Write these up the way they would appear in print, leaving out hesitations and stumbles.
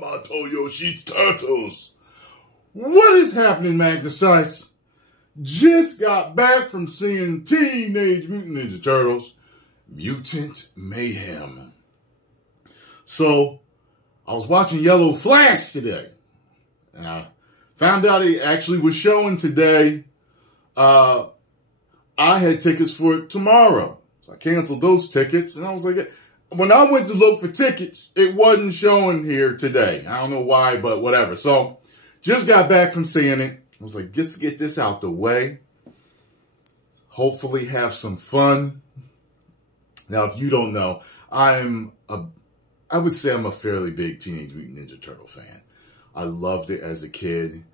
my Toyoshi's Turtles. What is happening, Magnesites? Just got back from seeing Teenage Mutant Ninja Turtles, Mutant Mayhem. So, I was watching Yellow Flash today. And I found out it actually was showing today. I had tickets for it tomorrow. So I canceled those tickets. And I was like, when I went to look for tickets, it wasn't showing here today. I don't know why, but whatever. So, just got back from seeing it. I was like, let's get this out the way. Hopefully have some fun. Now, if you don't know, I would say I'm a fairly big Teenage Mutant Ninja Turtle fan. I loved it as a kid.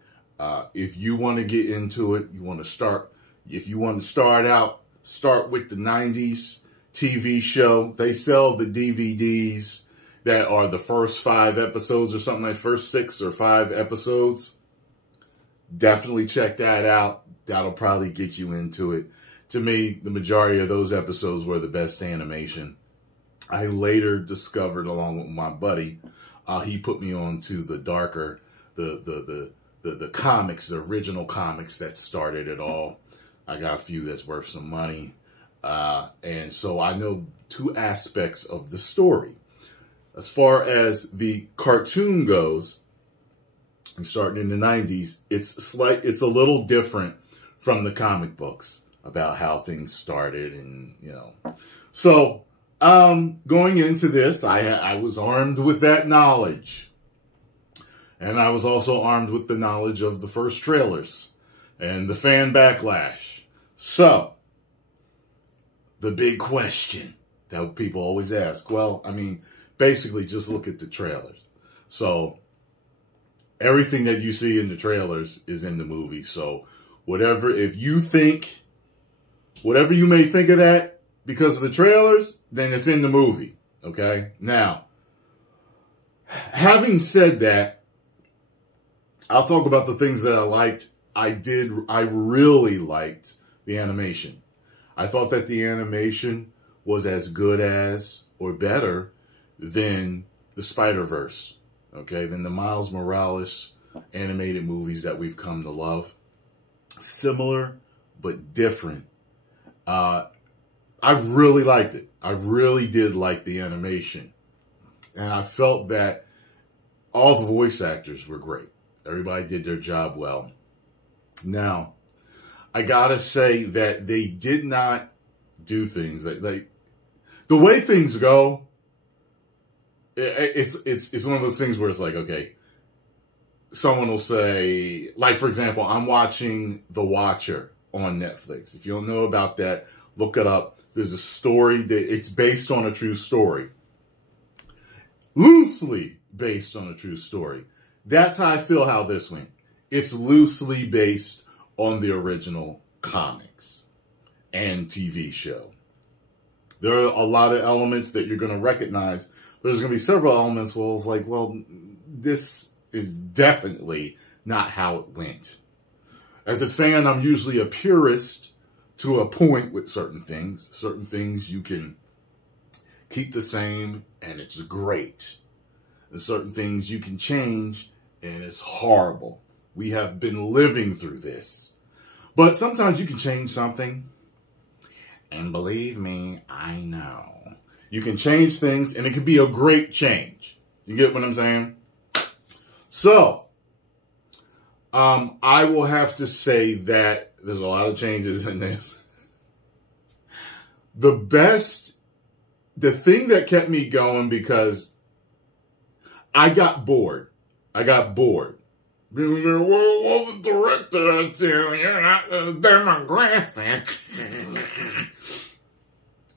If you want to get into it, if you want to start out, start with the 90s TV show. They sell the DVDs that are the first 5 episodes or something like first 6 or 5 episodes. Definitely check that out. That'll probably get you into it. To me, the majority of those episodes were the best animation. I later discovered, along with my buddy, he put me on to the darker, the comics, the original comics that started it all. I got a few that's worth some money. And so I know 2 aspects of the story. As far as the cartoon goes, and starting in the 90s, it's a little different from the comic books about how things started, and So, going into this, I was armed with that knowledge. And I was also armed with the knowledge of the first trailers and the fan backlash. So, the big question that people always ask, well, I mean, basically just look at the trailers. So, everything that you see in the trailers is in the movie. So, whatever you may think of that because of the trailers, then it's in the movie. Okay? Now, having said that, I'll talk about the things that I liked. I really liked the animation. I thought that the animation was as good as or better than the Spider-Verse. Okay, than the Miles Morales animated movies that we've come to love. Similar, but different. I really liked it. I really did like the animation. And I felt that all the voice actors were great. Everybody did their job well. Now, I gotta say that they did not do things that the way things go. It's one of those things where it's like, okay, someone will say, like, for example, I'm watching The Watcher on Netflix. If you don't know about that, look it up. There's a story that it's based on a true story. Loosely based on a true story. That's how I feel how this went. It's loosely based on the original comics and TV show. There are a lot of elements that you're going to recognize. There's going to be several elements where it's like, well, this is definitely not how it went. As a fan, I'm usually a purist to a point with certain things. Certain things you can keep the same and it's great. And certain things you can change and it's horrible. We have been living through this. But sometimes you can change something. And believe me, I know. You can change things, and it can be a great change. You get what I'm saying? So, I will have to say that there's a lot of changes in this. The thing that kept me going, because I got bored. Well, the director out there, you're not the demographic.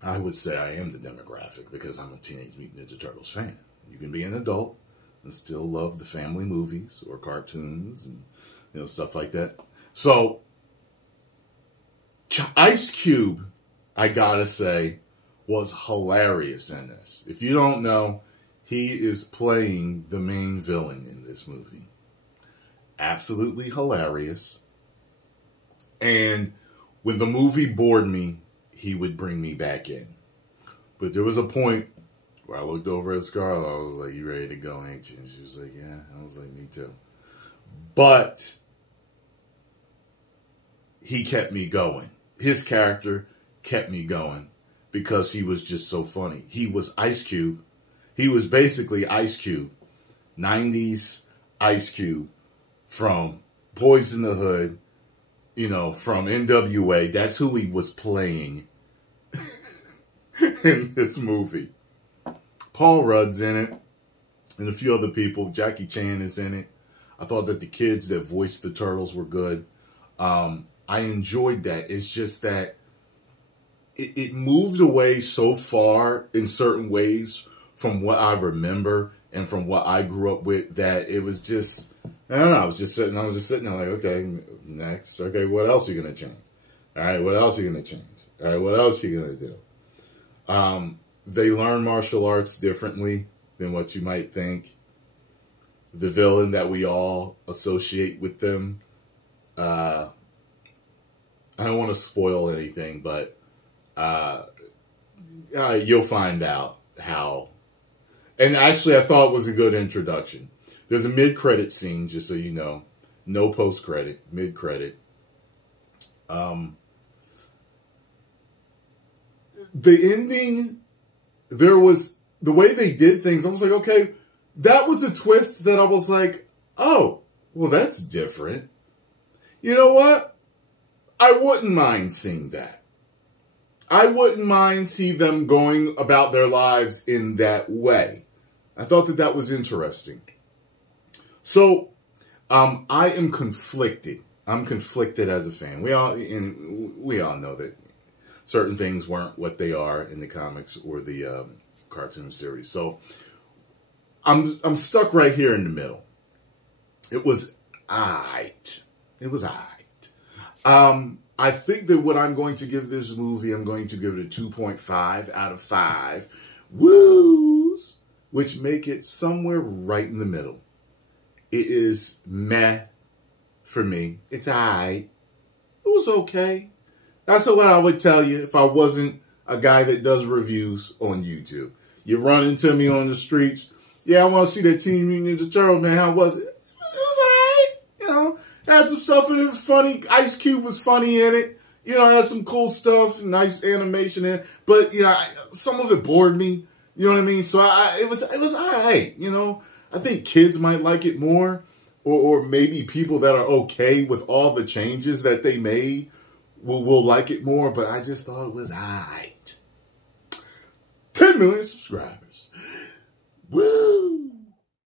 I would say I am the demographic because I'm a Teenage Mutant Ninja Turtles fan. You can be an adult and still love the family movies or cartoons and stuff like that. So, Ice Cube, I gotta say, was hilarious in this. If you don't know, he is playing the main villain in this movie. Absolutely hilarious. And when the movie bored me, he would bring me back in. But there was a point Where I looked over at Scarlett, I was like, "You ready to go, ain't you?" And she was like, "Yeah." I was like, "Me too." But he kept me going. His character kept me going because he was just so funny. He was Ice Cube. He was basically Ice Cube, 90s Ice Cube from Boys in the Hood, you know, from NWA. That's who he was playing in this movie. Paul Rudd's in it, and a few other people. Jackie Chan is in it. I thought that the kids that voiced the Turtles were good. I enjoyed that. It's just that it moved away so far in certain ways from what I remember and from what I grew up with that it was just, I don't know, I was just sitting there like, okay, next. Okay, what else are you going to change? All right, what else are you going to change? All right, what else are you going to do? They learn martial arts differently than what you might think. The villain that we all associate with them, I don't want to spoil anything, but you'll find out how. And actually, I thought it was a good introduction. There's a mid-credit scene, just so you know. No post-credit, mid-credit. The ending, there was, the way they did things, I was like, okay, that was a twist that I was like, oh, well, that's different. You know what? I wouldn't mind seeing that. I wouldn't mind see them going about their lives in that way. I thought that that was interesting. So, I am conflicted. I'm conflicted as a fan. We all know that certain things weren't what they are in the comics or the cartoon series. So, I'm stuck right here in the middle. It was aight. It was aight. I think that what I'm going to give this movie, I'm going to give it a 2.5 out of 5 woos, which make it somewhere right in the middle. It is meh for me. It's aight. It was okay. That's what I would tell you if I wasn't a guy that does reviews on YouTube. You run into me on the streets. Yeah, I want to see that Teenage Mutant Ninja Turtle, man. How was it? It was aight. You know, had some stuff in it. It was funny. Ice Cube was funny in it. You know, had some cool stuff, nice animation in it. But, you know, some of it bored me. You know what I mean? So it was aight. You know, I think kids might like it more. Or maybe people that are okay with all the changes that they made will like it more. But I just thought it was aight. 10 million subscribers. Woo!